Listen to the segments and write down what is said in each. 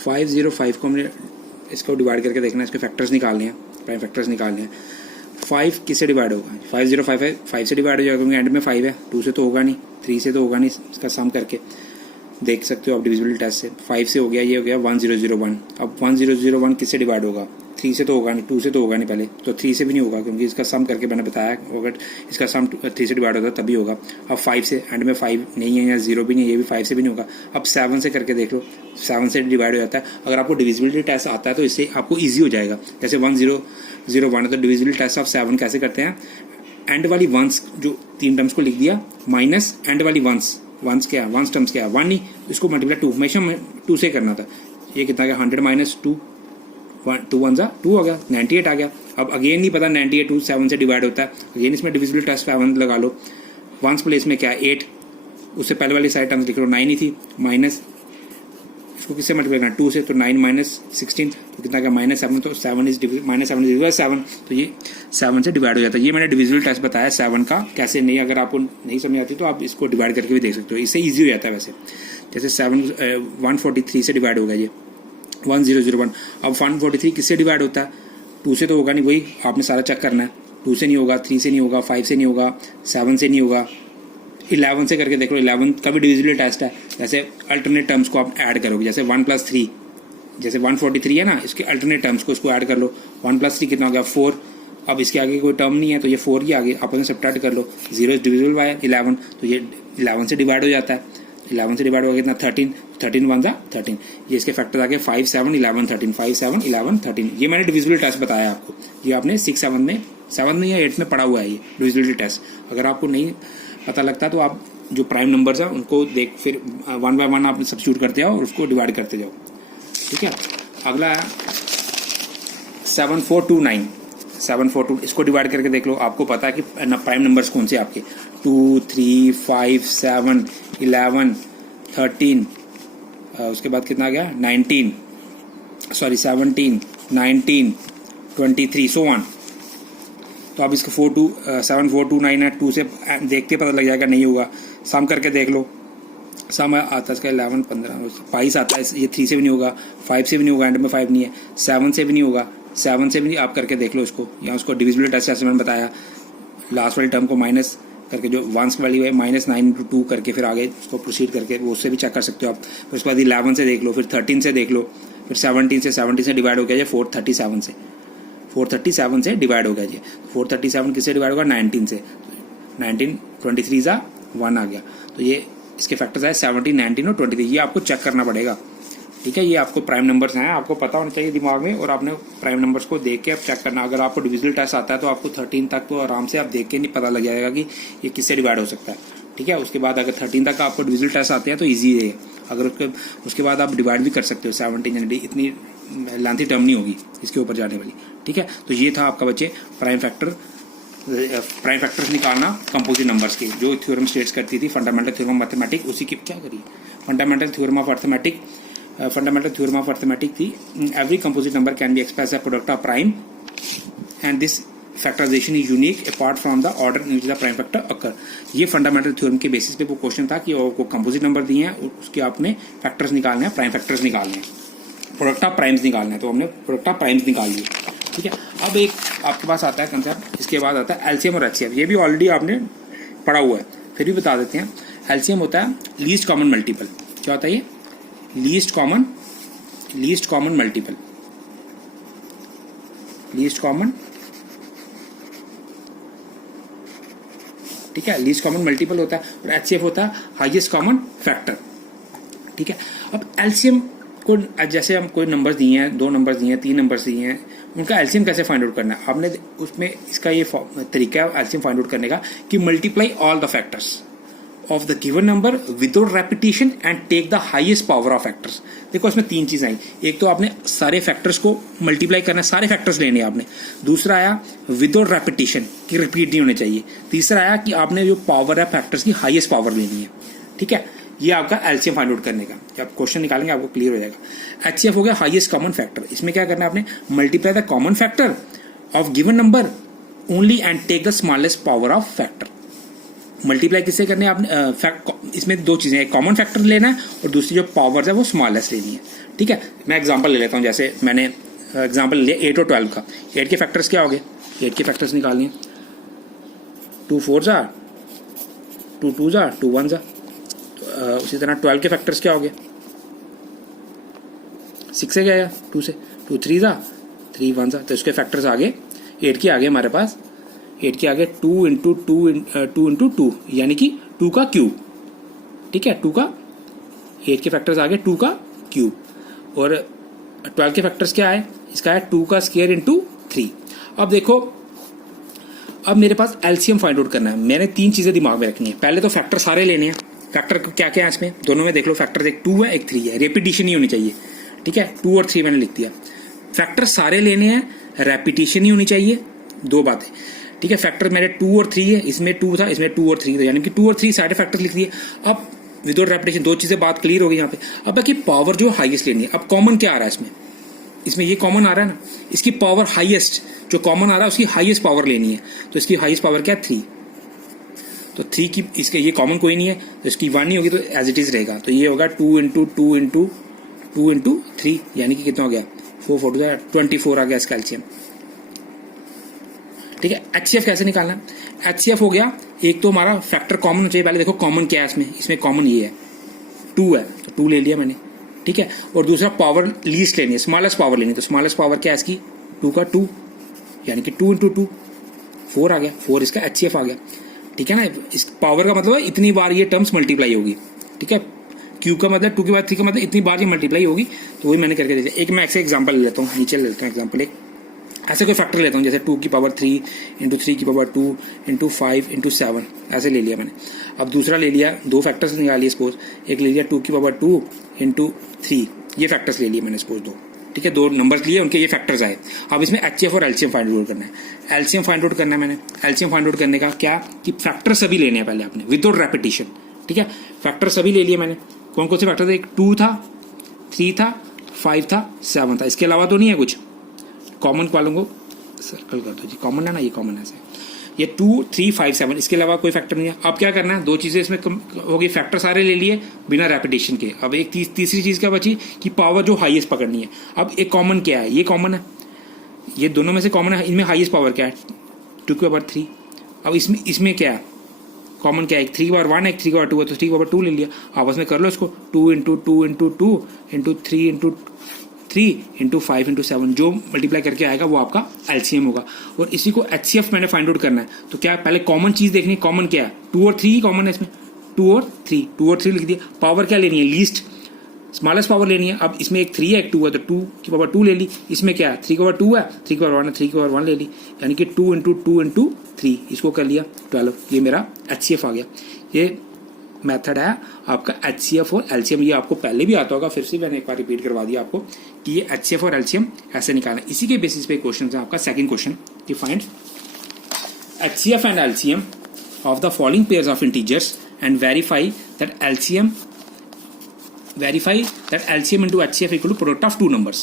505 को हमने इसको डिवाइड करके देखना है, इसके फैक्टर्स निकालने हैं, प्राइम फैक्टर्स निकालने हैं। 5 किससे डिवाइड होगा? 505 है, 5 से डिवाइड हो जाएगा क्योंकि एंड में 5 है, 2 से तो होगा नहीं, 3 से तो होगा नहीं, इसका सम करके देख सकते हो आप डिविजिबिलिटी टेस्ट से। 5 से हो गया, ये हो गया 1001। अब 1001 किससे डिवाइड होगा? 3 से तो होगा नहीं, 2 से तो होगा नहीं पहले, तो 3 से भी नहीं होगा क्योंकि इसका सम करके मैंने बताया अगर इसका सम 3 से डिवाइड होता तभी होगा। अब 5 से, एंड में 5 नहीं है या 0 भी नहीं है, ये भी 5 से भी नहीं होगा। अब 7 से करके देख लो, 7 से डिवाइड हो जाता है। अगर आपको डिविजिबिलिटी टेस्ट आता है तो इससे आपको ईजी हो जाएगा। जैसे 1001 है तो डिविजिबिलिटी टेस्ट ऑफ 7 कैसे करते हैं? एंड वाली वंस जो 3 टर्म्स को लिख दिया माइनस एंड वाली वंस क्या, वंस टर्म्स क्या, 1 नहीं, इसको मल्टीप्लाई 2, हमेशा 2 से करना था। ये कितना गया? 100 माइनस 2, 2 1 2 हो गया, 98 आ गया। अब अगेन नहीं पता 98 2 7 से डिवाइड होता है, अगेन इसमें डिविजिबिलिटी टेस्ट 7 लगा लो। वंस प्लेस में क्या है? 8, उससे पहले वाली साइड टर्म्स लिख लो, 9 ही थी, माइनस इसको किससे मल्टीप्लाई करना? 2 से, तो 9 माइनस 16 तो कितना गया? -7, तो 7 इज -7 तो ये 7 से डिवाइड हो जाता है। ये मैंने डिविजिबल टेस्ट बताया 7 का कैसे नहीं, अगर आपको नहीं समझ आती तो आप इसको डिवाइड करके भी देख सकते हो, इससे ईजी हो जाता है। वैसे जैसे 143 से डिवाइड होगा ये 1001। अब 143 किससे डिवाइड होता है? 2 से तो होगा नहीं, वही आपने सारा चेक करना है। 2 से नहीं होगा, 3 से नहीं होगा, 5 से नहीं होगा, 7 से नहीं होगा, 11 से करके देख लो। 11 का भी डिविजिबल टेस्ट है। जैसे अल्टरनेट टर्म्स को आप ऐड करोगे, जैसे 1 + 3, जैसे 143 है ना, इसके अल्टरनेट टर्म्स को इसको ऐड कर लो। 1 + 3 कितना हो गया? 4। अब इसके आगे कोई टर्म नहीं है तो ये 4 के आगे आप सब्ट्रैक्ट कर लो। 0 इज डिविजिबल बाय 11, तो ये 11 से डिवाइड हो जाता है। 11 से डिवाइड हो गया कितना? 13, 13 1 जा 13। ये इसके फैक्टर आ गए 5 7 11 13, 5 7 11 13। ये मैंने डिविजिबल टेस्ट बताया आपको, ये आपने 6 7 में या 8 में पढ़ा हुआ है ये डिविजिबिलिटी टेस्ट। अगर आपको नहीं पता लगता तो आप जो प्राइम नंबर्स है उनको देख फिर 1 बाय 1 आप सब्स्टिट्यूट करते जाओ और उसको डिवाइड करते जाओ, ठीक है। अगला है 7429, 742, इसको डिवाइड करके देख लो। आपको पता है कि प्राइम नंबर्स कौन से आपके 2 3 5 7 11 13, उसके बाद कितना आ गया? 17 19 23 सो ऑन। तो आप इसको 7429 है, 2 से देखते पता लग जाएगा, नहीं होगा। सम करके देख लो, सम आता है इसका 11 15 22 आता है, ये 3 से भी नहीं होगा, 5 से भी नहीं होगा, एंड में 5 नहीं है, 7 से भी नहीं होगा, 7 से भी नहीं। आप करके देख लो इसको, या उसको डिविजिबिलिटी टेस्ट जैसे मैंने बताया, लास्ट वाली टर्म को माइनस करके जो वंस की वैल्यू है -9 × 2 करके फिर आगे उसको प्रोसीड करके वो उससे भी चेक कर सकते हो आप। फिर उसके बाद 11 से देख लो, फिर 13 से देख लो, फिर 17 से डिवाइड हो गया ये 437 से डिवाइड हो गया ये 437 किससे डिवाइड होगा? 19 से, 19 23 जा 1 आ गया। तो ये इसके फैक्टर्स है 17 19 और 23, ये आपको चेक करना पड़ेगा, ठीक है। ये आपको प्राइम नंबर्स हैं, आपको पता होना चाहिए दिमाग में, और आपने प्राइम नंबर्स को देख के आप चेक करना। अगर आपको डिविजिबल टेस्ट आता है तो आपको 13 तक तो आराम से आप देख के नहीं पता लग जाएगा कि ये किससे डिवाइड हो सकता है, ठीक है। उसके बाद अगर 13 तक आपको डिविजिबल टेस्ट आते हैं तो ईजी है। अगर उसके बाद आप डिवाइड भी कर सकते हो 17, इतनी लेंथी टर्म नहीं होगी इसके ऊपर जाने वाली, ठीक है। तो ये था आपका बच्चे प्राइम फैक्टर्स निकालना कंपोजिट नंबर्स की, जो थ्योरम स्टेट्स करती थी फंडामेंटल थ्योरम ऑफ मैथमेटिक्स, उसी की क्या करिए फंडामेंटल थ्योरम ऑफ अर्थमेटिक थी। Every composite number can be express as product of prime and this factorisation is unique apart from the order in which the prime factor occur. ये fundamental theorem के basis पे वो question था कि वो composite number दिए हैं, उसके आपने फैक्टर्स निकालने हैं, प्राइम फैक्टर्स निकालने हैं, प्रोडक्ट ऑफ प्राइम्स निकालना है, तो हमने प्रोडक्ट ऑफ प्राइम्स निकाल लिए, ठीक है। अब एक आपके पास आता है कंसेप्ट, इसके बाद आता है एलसीएम और एचसीएफ। ये भी ऑलरेडी आपने पढ़ा हुआ है, फिर भी बता देते हैं। एलसीएम होता है लीस्ट कॉमन मल्टीपल। क्या होता है ये? लीस्ट कॉमन मल्टीपल, ठीक है, लीस्ट कॉमन मल्टीपल होता है। और एचसीएफ होता है हाईएस्ट कॉमन फैक्टर, ठीक है। अब एलसीएम को जैसे हम कोई नंबर्स दिए हैं, 2 नंबर्स दिए हैं, 3 नंबर्स दिए हैं, उनका एलसीएम कैसे फाइंड आउट करना है? आपने उसमें इसका ये तरीका है एलसीएम फाइंड आउट करने का कि multiply all the factors of the given number without repetition and take the highest power of factors. देखो इसमें 3 चीजें आई, एक तो आपने सारे फैक्टर्स को मल्टीप्लाई करना है, सारे फैक्टर्स लेने आपने। दूसरा आया विदाउट रेपिटेशन, कि रिपीट नहीं होने चाहिए। तीसरा आया कि आपने जो पावर है फैक्टर्स की हाईएस्ट पावर लेनी है, ठीक है। ये आपका एलसीएम फाइंड आउट करने का, जब आप क्वेश्चन निकालेंगे आपको क्लियर हो जाएगा। एचसीएफ हो गया हाईएस्ट कॉमन फैक्टर। इसमें क्या करना है आपने? Multiply the common factor of given number only and take the smallest power of factor. Multiply किससे करने हैं आपने, इसमें दो चीज़ें, एक कॉमन फैक्टर लेना है और दूसरी जो पावर्स है वो स्मॉलेस्ट लेनी है। ठीक है, मैं एग्जांपल ले लेता हूँ, जैसे मैंने एग्जांपल ले लिया 8 और 12 का। 8 के फैक्टर्स क्या हो गए, 8 के फैक्टर्स निकालने हैं, 2 4 जा, 2 2 जा, 2 1 जा। उसी तरह 12 के फैक्टर्स क्या हो गए, 6 से गया 2 से, 2 3 जा, 3 1 जा। तो इसके फैक्टर्स आगे 8 के आगे हमारे पास 8 के आगे 2 इंटू 2 यानी कि 2 का क्यूब। ठीक है, 2 का 8 के फैक्टर्स आगे 2 का क्यूब। और 12 के फैक्टर्स क्या है, इसका है 2 का स्क्वायर इंटू 3। अब देखो, अब मेरे पास एलसीएम फाइंड आउट करना है। मैंने 3 चीजें दिमाग में रखनी है। पहले तो फैक्टर सारे लेने हैं। फैक्टर क्या क्या है इसमें, दोनों में देख लो, फैक्टर एक 2 है एक 3 है, रेपिटेशन ही होनी चाहिए। ठीक है, 2 और 3 मैंने लिख दिया। फैक्टर सारे लेने हैं, रेपिटेशन ही होनी चाहिए, दो बातें। ठीक है, फैक्टर मेरे 2 और 3 है, इसमें 2 था, इसमें 2 और 3 था, यानी कि 2 और 3 सारे फैक्टर लिख दिए। अब विदाउट रेपिटेशन दो चीजें बात क्लियर हो गई यहाँ पे। अब बाकी पावर जो हाईएस्ट लेनी है। अब कॉमन क्या आ रहा है इसमें ये कॉमन आ रहा है ना, इसकी पावर हाईएस्ट जो कॉमन आ रहा है उसकी हाईएस्ट पावर लेनी है। तो इसकी हाईएस्ट पावर क्या है, 3। तो 3 की, इसके ये कॉमन कोई नहीं है तो इसकी 1 नहीं होगी, तो एज इट इज रहेगा। तो ये होगा 2 इंटू 2 इंटू 2 इंटू 3, यानी कि कितना हो गया, 4 4 24 आ गया इसका एलसीएम। ठीक है, एचसीएफ कैसे निकालना है, एचसीएफ हो गया, एक तो हमारा फैक्टर कॉमन होना चाहिए। पहले देखो कॉमन क्या है इसमें कॉमन ये है 2 है, तो 2 ले लिया मैंने। ठीक है, और दूसरा पावर लीस्ट लेनी है, स्मॉलेस्ट पावर लेनी है। तो स्मॉलेस्ट पावर क्या है इसकी, 2 का 2, यानी कि 2 इंटू 2 4 आ गया, 4 इसका एचसीएफ आ गया। ठीक है ना, इस पावर का मतलब है इतनी बार ये टर्म्स मल्टीप्लाई होगी। ठीक है, क्यू का मतलब 2 के बाद 3 का मतलब इतनी बार ये मल्टीप्लाई होगी। तो वही मैंने करके दे दिया। एक मैं ऐसे एग्जांपल ले लेता हूँ, नीचे ले लेता हूँ एग्जांपल एक ऐसे कोई फैक्टर लेता हूँ, जैसे 2 की पावर 3 इंटू 3 की पावर 2 इंटू 5 इंटू 7, ऐसे ले लिया मैंने। अब दूसरा ले लिया, 2 फैक्टर्स निकाल लिए सपोज, एक ले लिया 2 की पावर 2 इंटू 3, ये फैक्टर्स ले लिए मैंने सपोज 2। ठीक है, 2 नंबर्स लिए, उनके ये फैक्टर्स आए। अब इसमें एचसीएफ और एलसीएम फाइंड आउट करना है। एलसीएम फाइंड आउट करना है मैंने। एलसीएम फाइंड आउट करने का क्या, कि फैक्टर सभी लेने हैं पहले आपने विदाउट रेपिटेशन। ठीक है, फैक्टर सभी ले लिए मैंने। कौन कौन से फैक्टर थे, एक 2 था, 3 था, 5 था, 7 था। इसके अलावा तो नहीं है कुछ। कॉमन वालों को सर्कल कर दो जी, कॉमन है ना, ये कॉमन है। ये 2 3 5 7, इसके अलावा कोई फैक्टर नहीं है। अब क्या करना है, 2 चीजें इसमें होगी, फैक्टर सारे ले लिए बिना रेपिटेशन के। अब एक तीसरी चीज क्या बची, कि पावर जो हाईएस्ट पकड़नी है। अब एक कॉमन क्या है, ये कॉमन है, ये दोनों में से कॉमन है। इनमें हाईएस्ट पावर क्या है, 2 की पावर 3। अब इसमें क्या है, कॉमन क्या है, एक 3 की पावर 1 है, एक 3 की पावर 2 है, तो 3 की पावर 2 ले लिया। आपस में कर लो इसको, 2 into 2 into 2 into 3 into 3 into 5 into 7, जो मल्टीप्लाई करके आएगा वो आपका एलसीएम होगा। और इसी को एचसीएफ मैंने फाइंड आउट करना है। तो क्या है, पहले कॉमन चीज देखनी है, कॉमन क्या है, 2 और 3 ही कॉमन है इसमें, 2 और 3 लिख दिया। पावर क्या लेनी है, लीस्ट स्मॉलेस्ट पावर लेनी है। अब इसमें एक 3 है एक 2 है, तो 2 की पावर 2 ले ली। इसमें क्या है, 3 की पावर 2 है, 3 की पावर 1 है, 3 की पावर 1 ले ली, यानी कि 2 इंटू 2 इंटू 3, इसको कर लिया 12। ये मेरा एचसीएफ आ गया। ये मेथड है आपका एचसीएफ और एलसीएम। ये आपको पहले भी आता होगा, फिर से मैंने एक बार रिपीट करवा दिया आपको कि ये एचसीएफ और एलसीएम ऐसे निकालना। इसी के बेसिस पे क्वेश्चन है आपका सेकंड क्वेश्चन, कि find HCF and LCM of the following pairs of integers and verify that LCM into HCF equal to product of 2 numbers।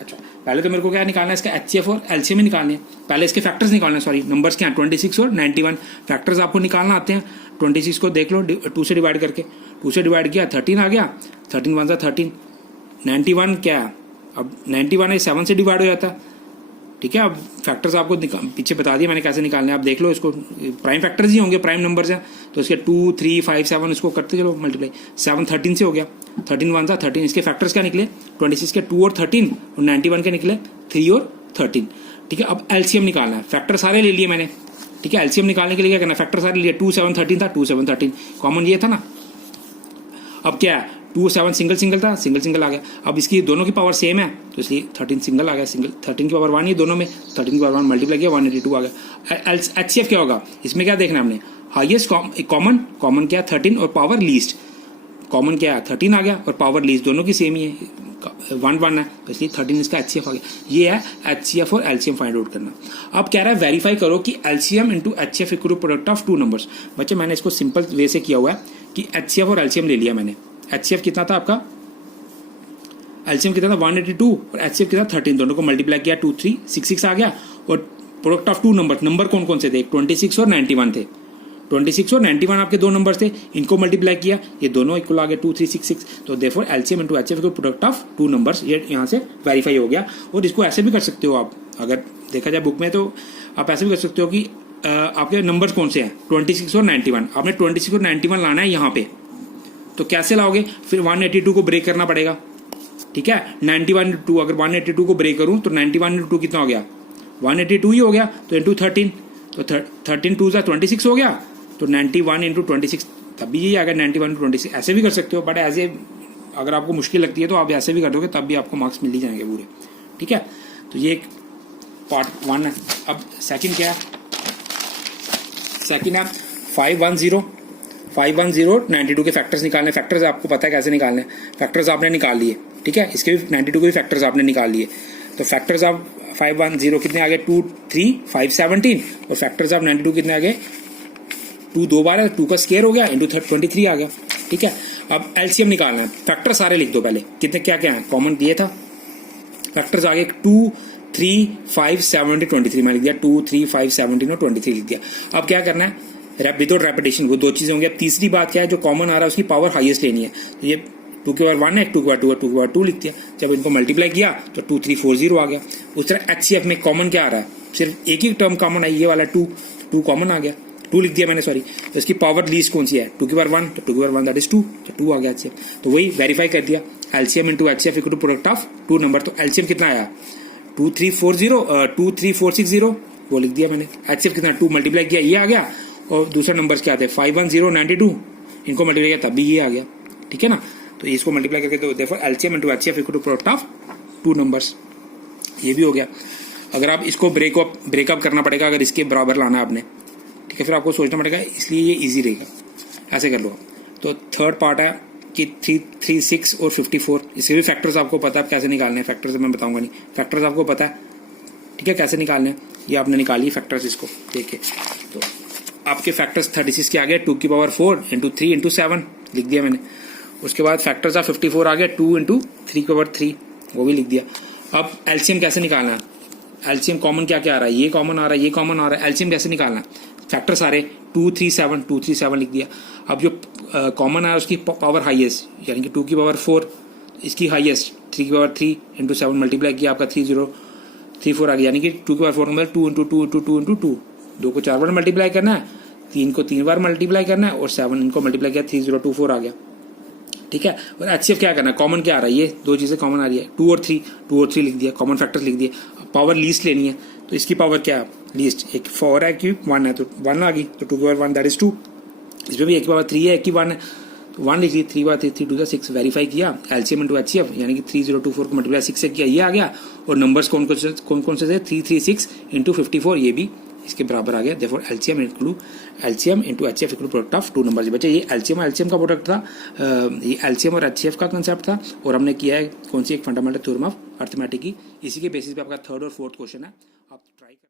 अच्छा, पहले तो मेरे को क्या निकालना है, इसका HCF और LCM ही निकालने हैं। पहले इसके फैक्टर्स निकालने हैं, सॉरी नंबर्स क्या हैं, 26 और 91 फैक्टर्स आपको निकालना आते हैं। 26 को देख लो 2 से डिवाइड करके, 2 से डिवाइड किया 13 आ गया, 13 1 13। 91 क्या है, अब 91 है 7 से डिवाइड हो जाता है। ठीक है, अब फैक्टर्स आपको पीछे बता दिया मैंने कैसे निकालने हैं। आप देख लो, इसको प्राइम फैक्टर्स ही होंगे, प्राइम नंबर्स हैं, तो इसके 2 3 5 7 इसको करते चलो मल्टीप्लाई। 7 13 से हो गया, 13 1 13। इसके फैक्टर्स क्या निकले, 26 के 2 और 13, और 91 के निकले 3 और 13। ठीक है, अब एलसीएम निकालना है। फैक्टर सारे ले लिए मैंने। ठीक है, एलसीएम निकालने के लिए क्या करना है, फैक्टर सारे ले लिए। 2 7 13 था, 2 7 13 कॉमन ये था ना। अब क्या है, 2 7 सिंगल था, सिंगल आ गया। अब इसकी दोनों की पावर सेम है, तो इसलिए 13 सिंगल आ गया, 13 की पावर 1 ही दोनों में, 13 की पावर 1 मल्टीप्लाई किया 182 आ गया। एचसीएफ क्या होगा, इसमें क्या देखना हमने, हाईएस्ट कॉमन क्या है 13 और पावर लीस्ट। कॉमन क्या है 13 आ गया और पावर लीस्ट दोनों की सेम ही है, 1 1 है, तो इसलिए 13 इसका एचसीएफ आ गया। ये है एचसीएफ और एलसीएम फाइंड आउट करना। अब कह रहा है वेरीफाई करो कि LCM into HCF equal to product of 2 numbers. बच्चे मैंने इसको सिंपल वे से किया हुआ है कि एचसीएफ और एलसीएम ले लिया मैंने। एचसीएफ कितना था आपका, एलसीएम कितना था 182 और एचसीएफ कितना 13, दोनों को मल्टीप्लाई किया 2 3 6 6 आ गया। और प्रोडक्ट ऑफ 2 नंबर कौन कौन से थे, 26 और 91 थे। 26 और 91 आपके दो नंबर थे, इनको मल्टीप्लाई किया, ये दोनों इक्वल आ गए 2366। तो therefore LCM into HCF equal product of two numbers, ये यहाँ से वेरीफाई हो गया। और इसको ऐसे भी कर सकते हो आप, अगर देखा जाए बुक में तो आप ऐसे भी कर सकते हो कि आपके नंबर्स कौन से हैं 26 और 91, आपने 26 और 91 लाना है यहाँ पे, तो कैसे लाओगे, फिर 182 को ब्रेक करना पड़ेगा, ठीक है। 91 2, अगर 182 को ब्रेक करूं तो 91 इंटू 2 कितना हो गया, 182 ही हो गया, तो इंटू 13, तो 13 2 26 हो गया, तो 91 इंटू 26 तब भी यही आ गया 91 इंटू 26। ऐसे भी कर सकते हो, बट ऐसे अगर आपको मुश्किल लगती है तो आप ऐसे भी कर दोगे, तब भी आपको मार्क्स मिल ही जाएंगे पूरे, ठीक है। तो ये एक पार्ट 1 है। अब सेकंड क्या है, सेकंड है 510 92 के फैक्टर्स निकालने। फैक्टर्स आपको पता है कैसे निकालने, फैक्टर्स आपने निकाल लिए, ठीक है। इसके भी 92 के भी फैक्टर्स आपने निकाल लिए। तो फैक्टर्स आप 510 कितने आ गए 2 3 5 17, और फैक्टर्स आप 92 कितने आ गए 2 दो बार है, 2 का स्क्वायर हो गया इंटू 23 आ गया, ठीक है। अब एलसीएम निकालना है, फैक्टर सारे लिख दो पहले, कितने क्या क्या है, कॉमन दिए था, फैक्टर्स आ गए 2 3 5 17 23, मैं लिख दिया 2 3 5 17 और 23 लिख दिया। अब क्या करना है, विदाउट रेपिटेशन, वो दो चीजें होंगी। अब तीसरी बात क्या है, जो कॉमन आ रहा है उसकी पावर हाईएस्ट लेनी है, तो ये 2 के पावर 1 है, 2 के पावर 2 है, 2 के पावर 2 लिख दिया। जब इनको मल्टीप्लाई किया तो 2340 आ गया। उस तरह एचसीएफ में कॉमन क्या आ रहा है, सिर्फ एक ही टर्म कॉमन है, ये वाला 2 कॉमन आ गया, 2 लिख दिया मैंने, सॉरी। तो इसकी पावर लीस्ट कौन सी है, 2 के पावर 1, तो 2 के पावर 1 दैट इज 2, तो 2 आ गया एचसीएफ। तो वही वेरीफाई कर दिया, LCM into HCF equal to product of two number. तो एलसीएम कितना आया 23460, वो लिख दिया मैंने। एचसीएफ कितना 2 मल्टीप्लाई किया, ये आ गया। और दूसरा नंबर क्या थे 510 92, इनको मल्टीप्लाई किया तब भी ये आ गया, ठीक है ना। तो इसको मल्टीप्लाई करके तो therefore LCM into HCF equal to product of two numbers, ये भी हो गया। अगर आप इसको ब्रेकअप करना पड़ेगा, अगर इसके बराबर लाना है आपने, ठीक है, फिर आपको सोचना पड़ेगा, इसलिए ये इजी रहेगा, ऐसे कर लो आप। तो थर्ड पार्ट है कि 336 और 54, इसके भी फैक्टर्स आपको पता है कैसे निकालने हैं, फैक्टर्स मैं बताऊंगा नहीं, फैक्टर्स आपको पता है, ठीक है, कैसे निकालने हैं, ये आपने निकाली फैक्टर्स, इसको देखिए। तो आपके फैक्टर्स 36 के आ गए 2 की पावर 4 इंटू 3 इंटू 7 लिख दिया मैंने। उसके बाद फैक्टर्स ऑफ 54 आ गया 2 इंटू 3 की पावर 3, वो भी लिख दिया। अब एलसीएम कैसे निकालना है, एलसीएम कॉमन क्या क्या आ रहा है, ये कॉमन आ रहा है, ये कॉमन आ रहा है, एलसीएम कैसे निकालना है, फैक्टर सारे 237 लिख दिया। अब जो कॉमन आ रहा है उसकी पावर हाईएस्ट, यानी कि 2 की पावर 4, इसकी हाईएस्ट 3 की पावर 3 इंटू 7 मल्टीप्लाई किया, आपका 3034 आ गया, यानी कि 2 की पावर 4 मतलब 2 इंटू 2 इंटू 2 इंटू 2, 2 को 4 बार मल्टीप्लाई करना है, 3 को 3 बार मल्टीप्लाई करना है, और 7 इनको मल्टीप्लाई किया 3024 आ गया, ठीक है। और एचसीएफ क्या करना है, कॉमन क्या आ रहा है, ये दो चीजें कॉमन आ रही है 2 और 3 लिख दिया, कॉमन फैक्टर्स लिख दिए। पावर लीस्ट लेनी है, तो इसकी पावर क्या है लीस्ट, एक 4 है कि 1 है, तो 1 आ गई, तो 2 की पावर 1 दैट इज 2। इसमें भी एक की पावर 3 है, एक की 1 है, तो 1 लिख ली, 3 बार 3 3 2 6, वेरीफाई किया एलसीएम इंटू एचसीएफ, यानी कि 3024 को मल्टीप्लाई 6 से किया, ये आ गया। और नंबर्स कौन कौन से थे 336 इंटू 54, ये भी इसके बराबर आ गया। Therefore LCM into HCF equal to product of two numbers. बच्चे ये एलसीएम का प्रोडक्ट था, ये एलसीएम और एचसीएफ का कंसेप्ट था, और हमने किया है कौन सी एक फंडामेंटल थ्योरम ऑफ अर्थमेटिक की, इसी के बेसिस पे आपका थर्ड और फोर्थ क्वेश्चन है।